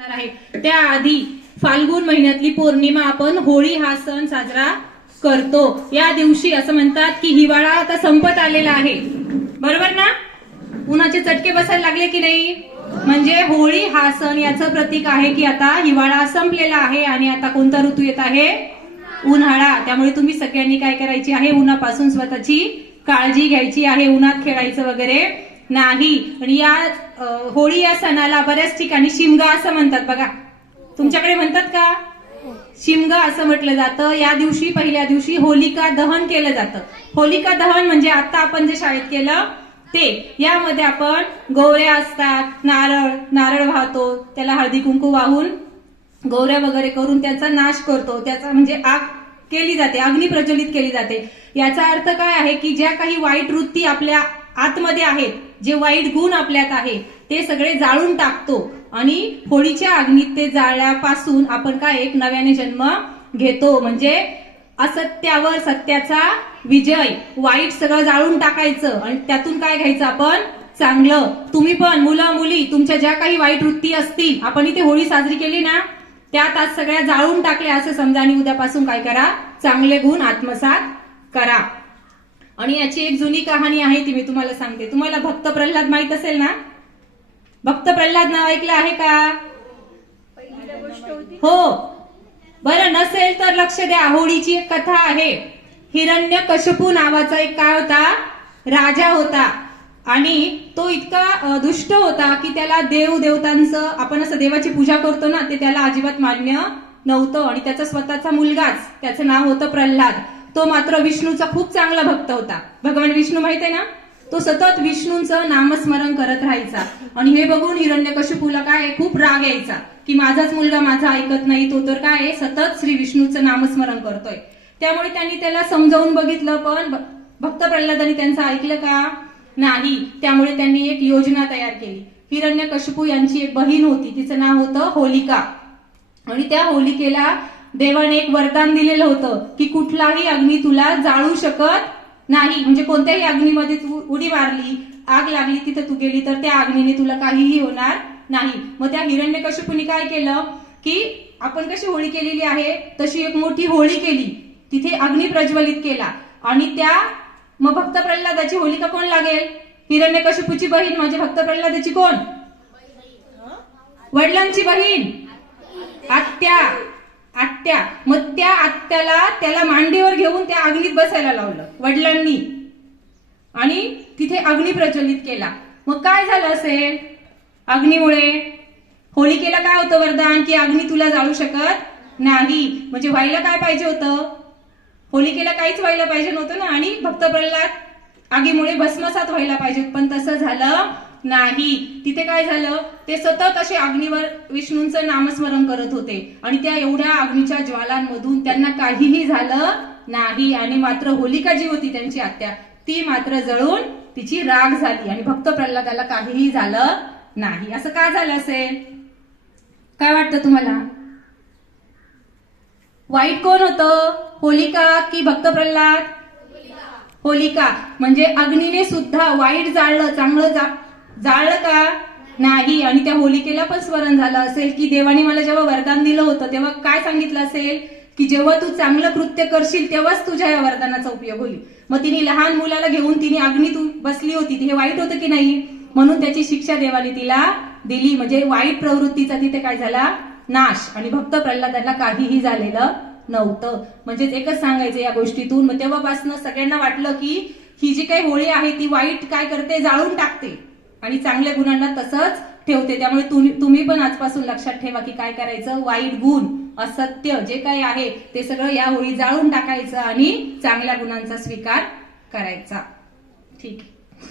आहे त्याआधी फाल्गुन महिन्यातली पौर्णिमा आपण होळी हा सण साजरा करतो। या दिवशी असं म्हणतात की हिवाळा आता संपत आलेला आहे, बरोबर ना? उन्हाचे चटके बसायला लागले की नाही? म्हणजे होळी हा सण याचं प्रतीक आहे की आता हिवाळा संपलेला आहे आणि आता कोणता ऋतू येत आहे? उन्हाळा। त्यामुळे तुम्ही सगळ्यांनी काय करायची आहे? उन्हापासून स्वतःची काळजी घ्यायची आहे, उन्हात खेळायचं वगैरे नाही। आणि या होळी या सणाला बऱ्याच ठिकाणी शिमगा असं म्हणतात बघा, तुमच्याकडे म्हणतात का? शिमगा असं म्हटलं जातं। या दिवशी पहिल्या दिवशी होलिका दहन केलं जातं। होलिका दहन म्हणजे आता आपण जे शाळेत केलं ते, यामध्ये आपण गोवऱ्या असतात, नारळ वाहतो, त्याला हळदी कुंकू वाहून गोवऱ्या वगैरे करून त्याचा नाश करतो, त्याचा म्हणजे आग केली जाते, अग्नी प्रज्वलित केली जाते। याचा अर्थ काय आहे की ज्या काही वाईट वृत्ती आपल्या आतमध्ये आहेत, जे वाईट गुण आपल्यात आहे ते सगळे जाळून टाकतो आणि होळीच्या अग्नीत ते जाळल्यापासून आपण काय एक नव्याने जन्म घेतो। म्हणजे असत्यावर सत्याचा विजय, वाईट सगळं जाळून टाकायचं आणि त्यातून काय घ्यायचं आपण? चांगलं। तुम्ही पण मुलं मुली तुमच्या ज्या काही वाईट वृत्ती असतील, आपण इथे होळी साजरी केली ना, त्यात आज सगळ्या जाळून टाकल्या असं समजा आणि उद्यापासून काय करा? चांगले गुण आत्मसात करा। आणि याची एक जुनी कहाणी आहे, ती मी तुम्हाला सांगते। तुम्हाला भक्त प्रल्हाद माहित असेल ना? भक्त प्रल्हाद नाव ऐकलं आहे का? हो, बरं नसेल तर लक्ष द्या। होळीची एक कथा आहे। हिरण्यकशिपू नावाचा एक काय होता? राजा होता आणि तो इतका दुष्ट होता की त्याला देवतांचं, आपण असं देवाची पूजा करतो ना, ते त्याला अजिबात मान्य नव्हतं। आणि त्याचा स्वतःचा मुलगाच, त्याचं नाव होतं प्रल्हाद, तो मात्र विष्णूचा खूप चांगला भक्त होता। भगवान विष्णू माहित आहे ना? तो सतत विष्णूंचं नामस्मरण करत राहायचा आणि हे बघून हिरण्यकशिपूला काय खूप राग यायचा की माझाच मुलगा माझा ऐकत नाही, तो तर काय सतत श्री विष्णूचं नामस्मरण करतोय। त्यामुळे त्यांनी त्याला समजावून बघितलं, पण भक्त प्रल्हादांनी त्यांचं ऐकलं का? नाही। त्यामुळे त्यांनी एक योजना तयार केली। हिरण्यकशिपू यांची एक बहीण होती, तिचं नाव होतं होलिका, आणि त्या होलिकेला देवाने एक वरदान दिलेलं होतं की कुठलाही अग्नी तुला जाळू शकत नाही। म्हणजे कोणत्याही अग्नीमध्ये तू उडी मारली, आग लागली, तिथे तू गेली तर त्या अग्नीने तुला काहीही होणार नाही। मग त्या हिरण्यकशिपूने काय केलं की आपण कशी होळी केलेली आहे तशी एक मोठी होळी केली, तिथे अग्नी प्रज्वलित केला आणि त्या मग भक्त प्रल्हादाची होलिका कोण लागेल? हिरण्यकशिपूची बहीण, म्हणजे भक्त प्रल्हादाची कोण? वडिलांची बहीण, आत्या। मग त्या आत्याला त्याला मांडीवर घेऊन त्या अग्नीत बसायला लावलं वडिलांनी आणि तिथे अग्नी प्रज्वलित केला। मग काय झालं असेल? अग्नीमुळे होलिकेला काय होतं वरदान की अग्नी तुला जाळू शकत नाही। म्हणजे व्हायला काय पाहिजे होतं? होलिकेला काहीच व्हायला पाहिजे नव्हतं ना, आणि भक्त प्रल्हाद आगीमुळे भस्मसात व्हायला पाहिजे, पण तसं झालं नाही। तिथे काय झालं? ते सतत असे अग्नीवर विष्णूंचं नामस्मरण करत होते आणि त्या एवढ्या अग्नीच्या ज्वालांमधून त्यांना काहीही झालं नाही। आणि मात्र होलिका जी होती त्यांची आत्या, ती मात्र जळून तिची राख झाली आणि भक्त प्रल्हादाला काहीही झालं नाही। असं का झालं असेल? काय वाटतं तुम्हाला? वाईट कोण होतं? होलिका की भक्त प्रल्हाद? होलिका। म्हणजे अग्नीने सुद्धा वाईट जाळलं, चांगलं जाळलं का? नाही। आणि त्या होलिकेला पण स्मरण झालं असेल की देवाने मला जेव्हा वरदान दिलं होतं तेव्हा काय सांगितलं असेल की जेव्हा तू चांगलं कृत्य करशील तेव्हाच तुझ्या या वरदानाचा उपयोग होईल। मग तिने लहान मुलाला घेऊन तिने अग्नीत बसली होती, हे वाईट होतं की नाही? म्हणून त्याची शिक्षा देवाने तिला दिली। म्हणजे वाईट प्रवृत्तीचा तिथे काय झाला? नाश। आणि भक्त प्रल्हादांना काहीही झालेलं नव्हतं। म्हणजे एकच सांगायचं या गोष्टीतून, मग तेव्हापासून सगळ्यांना वाटलं की ही जी काही होळी आहे ती वाईट काय करते? जाळून टाकते आणि चांगल्या गुणांना तसंच ठेवते। त्यामुळे तुम्ही पण आजपासून लक्षात ठेवा की काय करायचं? वाईट गुण, असत्य जे काही आहे ते सगळं या होळी जाळून टाकायचं आणि चांगल्या गुणांचा स्वीकार करायचा। ठीक आहे।